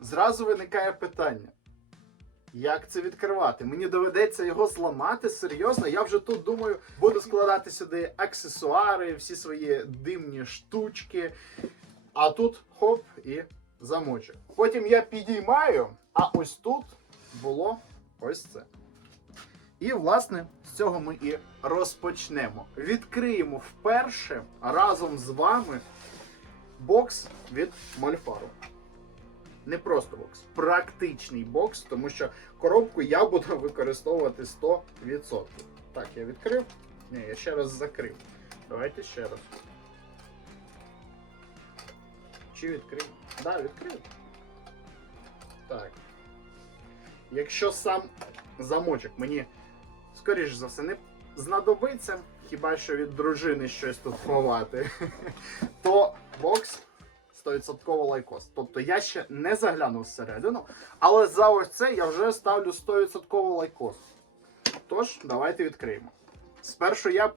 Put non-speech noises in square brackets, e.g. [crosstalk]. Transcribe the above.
зразу виникає питання. Як це відкривати? Мені доведеться його зламати серйозно. Я вже тут думаю, буду складати сюди аксесуари, всі свої димні штучки. А тут хоп і замочок. Потім я підіймаю, а ось тут було ось це. І, власне, з цього ми і розпочнемо. Відкриємо вперше разом з вами бокс від Мольфару. Не просто бокс, практичний бокс, тому що коробку я буду [laughs] використовувати 100%. Так, я відкрив. Ні, я ще раз закрив. Давайте ще раз. Чи відкрив? Так, да, відкрив. Так. Якщо сам замочок мені, скоріш за все, не знадобиться, хіба що від дружини щось тут ховати, [laughs] то бокс 100% лайкос. Тобто я ще не заглянув всередину, але за ось це я вже ставлю 100% лайкос. Тож, давайте відкриємо. Спершу я